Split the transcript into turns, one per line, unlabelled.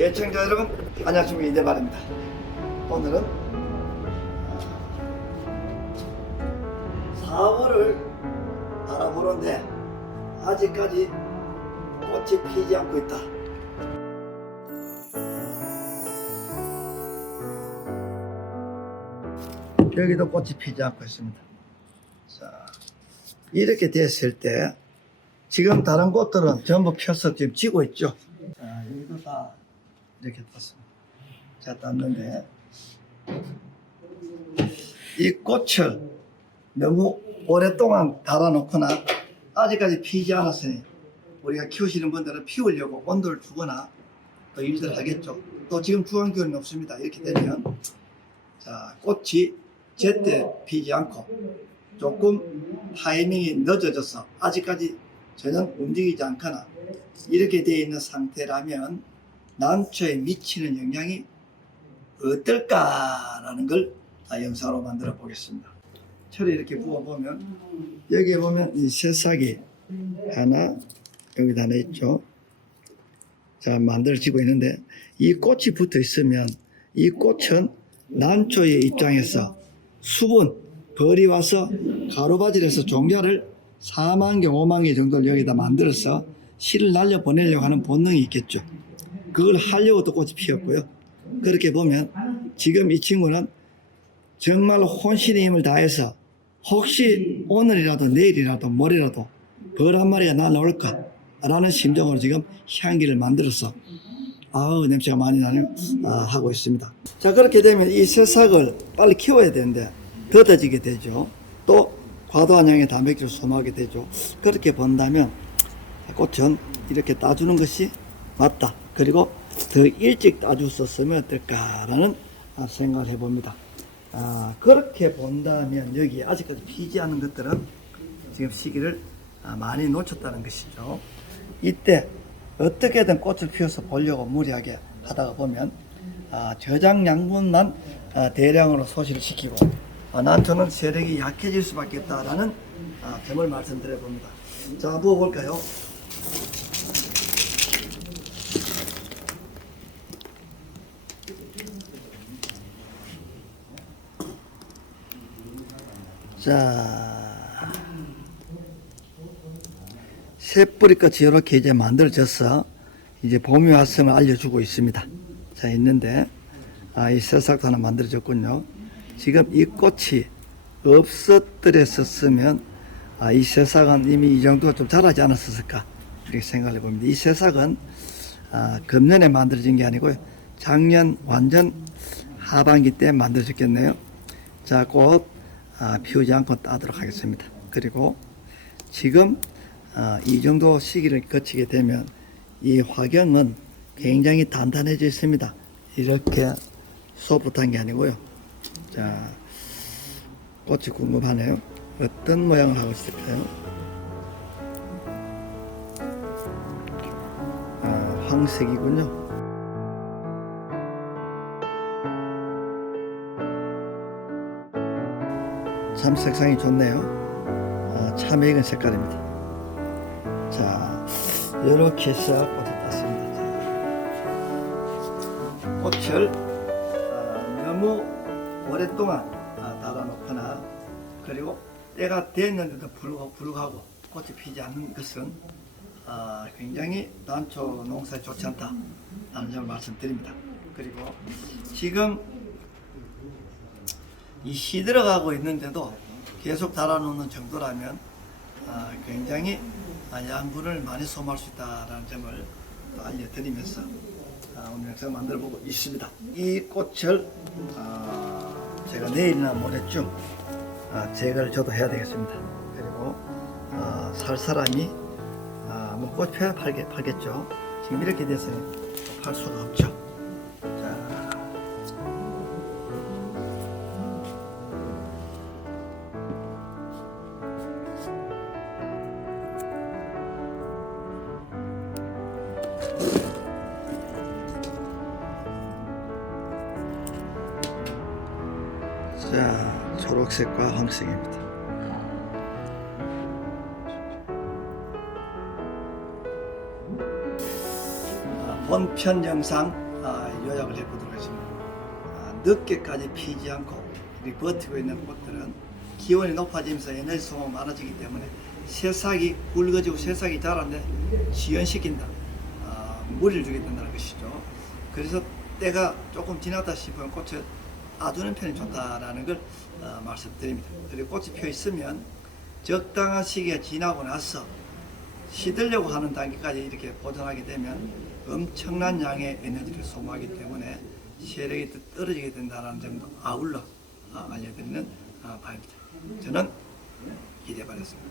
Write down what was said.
예청자 여러분 안녕하십니까. 이대발입니다. 오늘은 4월을 알아보는데 아직까지 꽃이 피지 않고 있다. 여기도 꽃이 피지 않고 있습니다. 자 이렇게 됐을 때 지금 다른 꽃들은 전부 펴서 지금 지고 있죠. 자 여기도 다 이렇게 땄습니다 자 땄는데 이 꽃을 너무 오랫동안 달아놓거나 아직까지 피지 않았으니 우리가 키우시는 분들은 피우려고 온도를 주거나 또 일들 하겠죠. 또 지금 주황기운이 없습니다. 이렇게 되면 자 꽃이 제때 피지 않고 조금 타이밍이 늦어져서 아직까지 전혀 움직이지 않거나 이렇게 되어 있는 상태라면 난초에 미치는 영향이 어떨까라는 걸 아, 영상으로 만들어 보겠습니다. 철을 이렇게 부어 보면 여기에 보면 이 새싹이 하나 여기다 하나 있죠. 자 만들어지고 있는데 이 꽃이 붙어 있으면 이 꽃은 난초의 입장에서 수분 벌이 와서 가루바질에서 종자를 4만 개, 5만 개 정도를 여기다 만들어서 씨를 날려 보내려고 하는 본능이 있겠죠. 그걸 하려고 또 꽃이 피었고요. 그렇게 보면 지금 이 친구는 정말 혼신의 힘을 다해서 혹시 오늘이라도 내일이라도 모레라도 벌 한 마리가 날아올까? 라는 심정으로 지금 향기를 만들어서 아우 냄새가 많이 나네요 아, 하고 있습니다. 자 그렇게 되면 이 새싹을 빨리 키워야 되는데 더뎌지게 되죠. 또 과도한 양의 단백질을 소모하게 되죠. 그렇게 본다면 꽃은 이렇게 따주는 것이 맞다 그리고 더 일찍 따줬었으면 어떨까라는 아, 생각을 해봅니다 아, 그렇게 본다면 여기 아직까지 피지 않은 것들은 지금 시기를 아, 많이 놓쳤다는 것이죠. 이때 어떻게든 꽃을 피워서 보려고 무리하게 하다가 보면 아, 저장 양분만 아, 대량으로 소실을 시키고 아, 난초는 세력이 약해질 수밖에 없다라는 아, 점을 말씀드려 봅니다. 자, 부어볼까요? 자, 새 뿌리끝이 이렇게 이제 만들어져서 이제 봄이 왔음을 알려주고 있습니다. 자, 있는데, 아, 이 새싹도 하나 만들어졌군요. 지금 이 꽃이 없었더랬었으면, 아, 이 새싹은 이미 이 정도가 좀 자라지 않았을까. 이렇게 생각해 봅니다. 이 새싹은, 아, 금년에 만들어진 게 아니고요. 작년 완전 하반기 때 만들어졌겠네요. 자, 꽃 아, 피우지 않고 따도록 하겠습니다. 그리고 지금 아, 이 정도 시기를 거치게 되면 이 화경은 굉장히 단단해져 있습니다. 이렇게 소붙한 게 아니고요. 자, 꽃이 궁금하네요. 어떤 모양을 하고 있을까요? 아, 황색이군요. 참 색상이 좋네요. 아, 참 익은 색깔입니다. 자, 이렇게 해서 꽃이 땄습니다. 자, 꽃을 아, 너무 오랫동안 아, 달아놓거나 그리고 때가 됐는데도 불구하고, 꽃이 피지 않는 것은 아, 굉장히 난초 농사에 좋지 않다 라는 점을 말씀드립니다. 그리고 지금 이 시들어가고 있는데도 계속 달아놓는 정도라면 아, 굉장히 아, 양분을 많이 소모할 수 있다는 점을 또 알려드리면서 아, 오늘 영상 만들어보고 있습니다. 이 꽃을 아, 제가 내일이나 모레쯤 아, 제거를 저도 해야 되겠습니다. 그리고 아, 살 사람이 아, 뭐꽃 펴야 팔겠, 팔겠죠. 지금 이렇게 돼서는 팔 수가 없죠. 초록색과 황색입니다. 아, 본편 영상 아, 요약을 해보도록 하겠습니다. 아, 늦게까지 피지 않고 버티고 있는 꽃들은 기온이 높아지면서 에너지 소모가 많아지기 때문에 새싹이 굵어지고 새싹이 자라는데 지연시킨다. 아, 무리를 주게 된다는 것이죠. 그래서 때가 조금 지났다 싶으면 꽃을 놔두는 편이 좋다라는 걸 어, 말씀드립니다. 그리고 꽃이 펴 있으면 적당한 시기가 지나고 나서 시들려고 하는 단계까지 이렇게 보존하게 되면 엄청난 양의 에너지를 소모하기 때문에 세력이 또 떨어지게 된다는 점도 아울러 아, 알려드리는 아, 바입니다. 저는 기대해 보겠습니다.